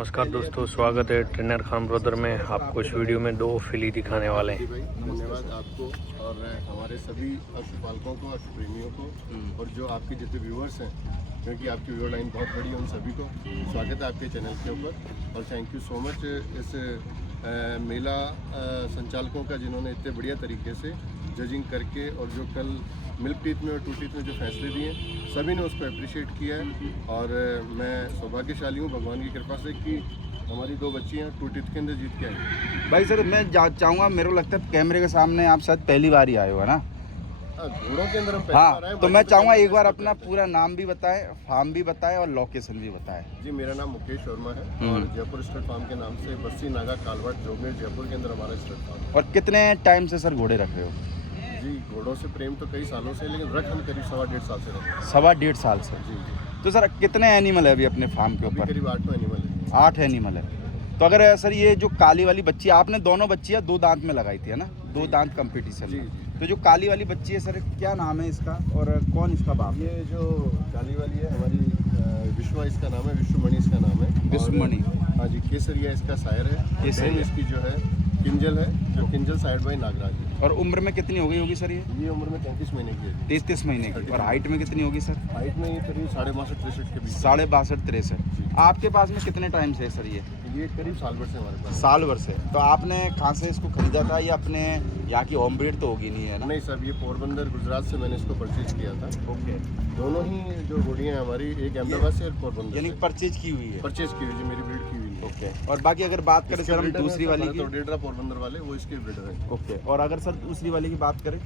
नमस्कार दोस्तों, स्वागत है ट्रेनर खान ब्रदर में। आपको इस वीडियो में 2 फिली दिखाने वाले हैं। भाई धन्यवाद आपको और हमारे सभी पशुपालकों को, पशु प्रेमियों को और जो आपके जितने व्यूअर्स हैं, क्योंकि आपकी व्यूअर लाइन बहुत बड़ी है, उन सभी को स्वागत है आपके चैनल के ऊपर। और थैंक यू सो मच इस मेला संचालकों का, जिन्होंने इतने बढ़िया तरीके से जजिंग करके और जो कल मिल्क टीथ में और टू टीथ में जो फैसले दिए, सभी ने उसको अप्रिशिएट किया है। और मैं सौभाग्यशाली हूँ भगवान की कृपा से कि हमारी 2 बच्चियाँ टू टीथ के अंदर जीत के आई। भाई सर, मैं चाहूँगा, मेरे को लगता है कैमरे के सामने आप शायद पहली बार ही आए हो, है ना? घोड़ों के अंदर हम पहली बार आए। हाँ, तो मैं चाहूँगा एक बार अपना पूरा नाम भी बताएं, फार्म भी बताएं और लोकेशन भी बताएं। जी, मेरा नाम मुकेश वर्मा है और जयपुर स्टड फार्म के नाम से बस्सी नागा कालवाट जोगनेर जयपुर के अंदर हमारा स्टड फार्म है। और कितने टाइम से सर घोड़े रख रहे हो? जी, घोड़ों से प्रेम तो कई सालों से, लेकिन रख हम करीब 1.5 साल से रखते हैं। 1.5 साल से। जी जी। तो सर कितने एनिमल है अभी अपने फार्म के अभी ऊपर? करीब 8 एनिमल है। 8 एनिमल है। तो अगर सर ये जो काली वाली बच्ची, आपने दोनों बच्चियाँ 2 दांत में लगाई थी, है ना? 2 दांत कंपटीशन जी में। जी। तो जो काली वाली बच्ची है सर, क्या नाम है इसका और कौन इसका बाप है? ये जो काली वाली है हमारी विश्वा इसका नाम है, विश्वमणि इसका नाम है। विश्वमणि। हाँ जी, केसरिया इसका सायर है। केसरिया इसकी जो है किंजल है, जो किंजल साइड बाई नागराज है। और उम्र में कितनी हो गई होगी सर ये? ये उम्र में 33 महीने की है। 33 महीने की। और हाइट में कितनी होगी सर? हाइट में ये करीब 62-63 के बीच। 62-63। आपके पास में कितने टाइम से है सर ये करीब साल भर से हमारे पास। साल भर से। तो आपने कहाँ से इसको खरीदा था? या अपने यहाँ की होम ब्रीड तो होगी नहीं, है ना? नहीं सर, ये पोरबंदर गुजरात से मैंने इसको परचेज किया था। ओके। दोनों ही जो घोड़ियाँ हैं हमारी, एक अहमदाबाद से और पोरबंदर यानी से परचेज की हुई है? परचेज की हुई, जो मेरी ब्रीड की हुई है। ओके। और बाकी अगर बात करें सर हम दूसरी वाली की? तो डेडरा पोरबंदर वाले वो इसके ब्रीडर हैं। ओके। और अगर सर दूसरी वाली की बात करें?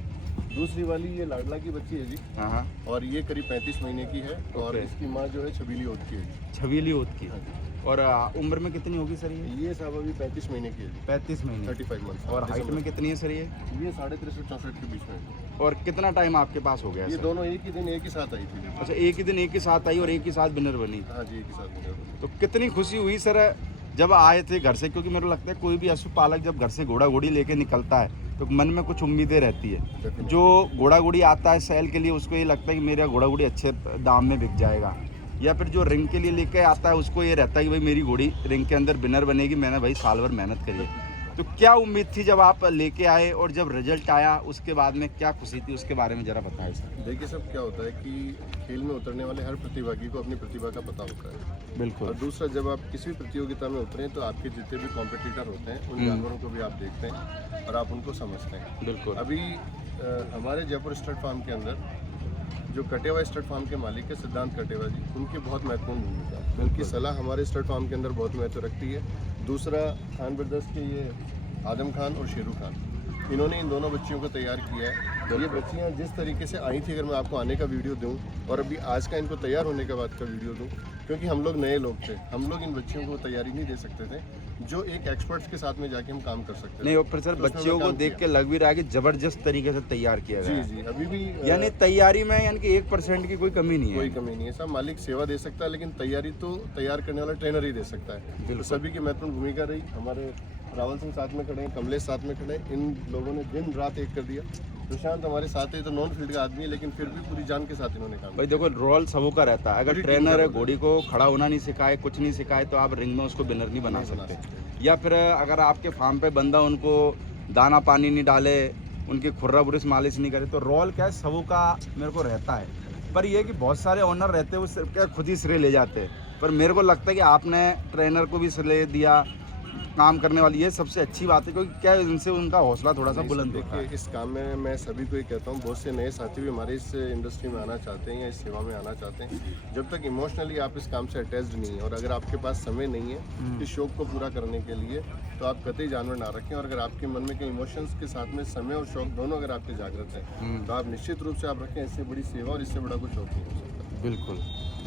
दूसरी वाली ये लाडला की बच्ची है जी। हाँ। और ये करीब 35 महीने की है। और ओके। इसकी माँ जो है छबीली ओट की है। छबीली ओत की। हाँ जी। और उम्र में कितनी होगी सर ये? ये साहब अभी 35 महीने की है जी। 35 महीने। 35 मंथ। और हाइट में कितनी है सर ये? 63-64 के बीच में है। और कितना टाइम आपके पास हो गया ये सर? दोनों एक ही दिन एक ही साथ आई थी। अच्छा, एक ही दिन एक ही साथ आई और एक ही साथ विनर बनी? हाँ जी, एक ही साथ में। तो कितनी खुशी हुई सर जब आए थे घर से? क्योंकि मेरे को लगता है कोई भी पशुपालक जब घर से घोड़ा घोड़ी लेके निकलता है तो मन में कुछ उम्मीदें रहती है। जो घोड़ा घोड़ी आता है सेल के लिए, उसको ये लगता है कि मेरा घोड़ा घोड़ी अच्छे दाम में बिक जाएगा। या फिर जो रिंग के लिए लेके आता है, उसको ये रहता है कि भाई मेरी घोड़ी रिंग के अंदर विनर बनेगी, मैंने भाई साल भर मेहनत करी है। तो क्या उम्मीद थी जब आप लेके आए और जब रिजल्ट आया उसके बाद में क्या खुशी थी, उसके बारे में ज़रा बताएं सर। देखिए सब क्या होता है कि खेल में उतरने वाले हर प्रतिभागी को अपनी प्रतिभा का पता होता है। बिल्कुल। और दूसरा, जब आप किसी भी प्रतियोगिता में उतरें तो आपके जितने भी कॉम्पिटिटर होते हैं, उन जानवरों को भी आप देखते हैं और आप उनको समझते हैं। बिल्कुल। अभी हमारे जयपुर स्टड फार्म के अंदर जो कटेवा स्टड फार्म के मालिक है सिद्धांत कटेवा जी, उनकी बहुत महत्वपूर्ण भूमिका है। उनकी सलाह हमारे स्टड फार्म के अंदर बहुत महत्व रखती है। दूसरा, खान ब्रदर्स के ये आदम खान और शेरू खान, इन्होंने इन दोनों बच्चियों को तैयार किया है। ये बच्चियां जिस तरीके से आई थी, अगर मैं आपको आने का वीडियो दूं और अभी आज का इनको तैयार होने के बाद का वीडियो दूं, क्योंकि हम लोग नए लोग थे, हम लोग इन बच्चियों को तैयारी नहीं दे सकते थे जो एक एक्सपर्ट्स के साथ में जाके हम काम कर सकते थे। नहीं, और फिर सर बच्चियों को देख के लग भी रहा है कि जबरदस्त तरीके से तैयार किया गया। जी जी। अभी भी यानी तैयारी में यानी कि 1% की कोई कमी नहीं है? कोई कमी नहीं है। सब मालिक सेवा दे सकता है, लेकिन तैयारी तो तैयार करने वाला ट्रेनर ही दे सकता है। तो सभी की महत्वपूर्ण भूमिका रही। हमारे रावल सिंह साथ में खड़े हैं, कमलेश साथ में खड़े हैं, इन लोगों ने दिन रात एक कर दिया। प्रशांत हमारे साथ है, तो नॉन फील्ड का आदमी है, लेकिन फिर भी पूरी जान के साथ इन्होंने काम भाई देखो, रोल सबों का रहता है। अगर ट्रेनर है घोड़ी को खड़ा होना नहीं सिखाए, कुछ नहीं सिखाए, तो आप रिंग में उसको विनर नहीं बना सकते। या फिर अगर आपके फार्म पे बंदा उनको दाना पानी नहीं डाले, उनकी खुर्रा बुरिश मालिश नहीं करे, तो रोल क्या है सबों का मेरे को रहता है। पर ये कि बहुत सारे ओनर रहते हैं वो सिर्फ क्या खुद ही श्रेय ले जाते हैं। पर मेरे को लगता है कि आपने ट्रेनर को भी श्रेय दिया, काम करने वाली, ये सबसे अच्छी बात है। क्योंकि क्या है, इनसे उनका हौसला थोड़ा सा बुलंद होता है। इस काम में मैं सभी को ये कहता हूँ, बहुत से नए साथी भी हमारे इस इंडस्ट्री में आना चाहते हैं या इस सेवा में आना चाहते हैं। जब तक इमोशनली आप इस काम से अटैच्ड नहीं है और अगर आपके पास समय नहीं है इस शौक को पूरा करने के लिए, तो आप कतई जानवर ना रखें। और अगर आपके मन में कई इमोशंस के साथ में समय और शौक दोनों अगर आपके जागृत हैं, तो आप निश्चित रूप से आप रखें। इससे बड़ी सेवा और इससे बड़ा कुछ शौक नहीं हो सकता। बिल्कुल।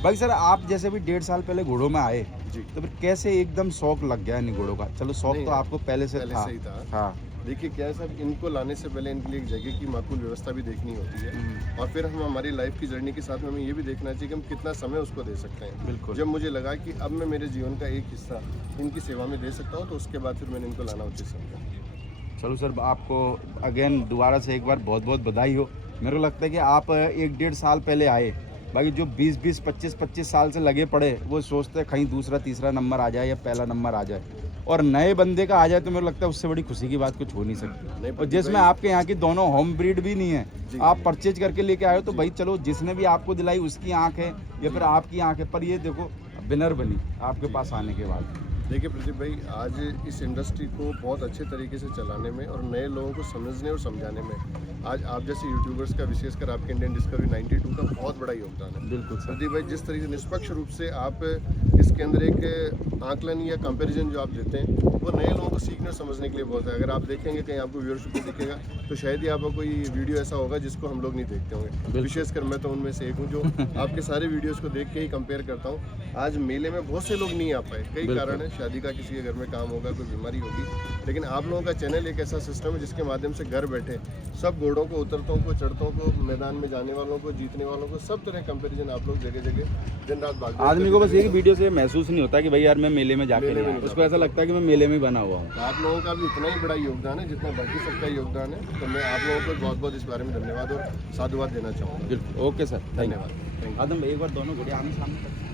भाई सर, आप जैसे भी 1.5 साल पहले घोड़ों में आए जी, तो फिर कैसे एकदम शौक लग गया इन घोड़ों का? चलो शौक तो आपको पहले से था। ही था। हाँ। देखिए क्या है साहब, इनको लाने से पहले इनके लिए एक जगह की माकूल व्यवस्था भी देखनी होती है। और फिर हम हमारी लाइफ की जर्नी के साथ में हमें ये भी देखना चाहिए कि हम कितना समय उसको दे सकते हैं। बिल्कुल। जब मुझे लगा कि अब मैं मेरे जीवन का एक हिस्सा इनकी सेवा में दे सकता हूँ, तो उसके बाद फिर मैंने इनको लाना उचित समझा। चलो सर, आपको अगेन दोबारा से एक बार बहुत बहुत बधाई हो। मेरे को लगता है कि आप 1-1.5 साल पहले आए बाकी जो 20-20, 25-25 साल से लगे पड़े वो सोचते हैं कहीं दूसरा तीसरा नंबर आ जाए या पहला नंबर आ जाए, और नए बंदे का आ जाए तो मेरे को लगता है उससे बड़ी खुशी की बात कुछ हो नहीं सकती। और जिसमें आपके यहाँ की दोनों होम ब्रीड भी नहीं है, आप परचेज करके लेके आए हो तो भाई चलो जिसने भी आपको दिलाई उसकी आंख है या फिर आपकी आंख है, पर ये देखो विनर बनी आपके पास आने के बाद। देखिए प्रदीप भाई, आज इस इंडस्ट्री को बहुत अच्छे तरीके से चलाने में और नए लोगों को समझने और समझाने में आज आप जैसे यूट्यूबर्स का, विशेषकर आपके इंडियन डिस्कवरी 92 का बहुत बड़ा योगदान है। बिल्कुल सर। प्रदीप भाई, जिस तरीके से निष्पक्ष रूप से आप इसके अंदर एक आकलन या कंपैरिजन जो आप देते हैं वो नए लोगों को सीखने और समझने के लिए बहुत है। अगर आप देखेंगे कहीं आपको व्यूअरशिप में दिखेगा तो शायद ही आपका कोई वीडियो ऐसा होगा जिसको हम लोग नहीं देखते होंगे। विशेषकर मैं तो उनमें से एक हूँ जो आपके सारे वीडियोज़ को देख के ही कंपेयर करता हूँ। आज मेले में बहुत से लोग नहीं आ पाए, कई कारण है, शादी का किसी के घर में काम होगा, कोई बीमारी होगी, लेकिन आप लोगों का चैनल एक ऐसा सिस्टम है जिसके माध्यम से घर बैठे सब घोड़ों को, उतरतों को, चढ़तों को, मैदान में जाने वालों को, जीतने वालों को, सब तरह कंपैरिजन आप लोग जगह जगह दिन रात भाग। आदमी को बस एक वीडियो से महसूस नहीं होता कि भाई यार मैं मेले में जाके नहीं आया, उसको ऐसा लगता है कि मैं मेले में बना हुआ हूँ। तो आप लोगों का भी उतना ही बड़ा योगदान है जितना बाकी सबका योगदान है। तो मैं आप लोगों को बहुत बहुत इस बारे में धन्यवाद और साधुवाद देना चाहूँगा। बिल्कुल, ओके सर, धन्यवाद। आदम भाई एक बार दोनों घोड़े आने सामने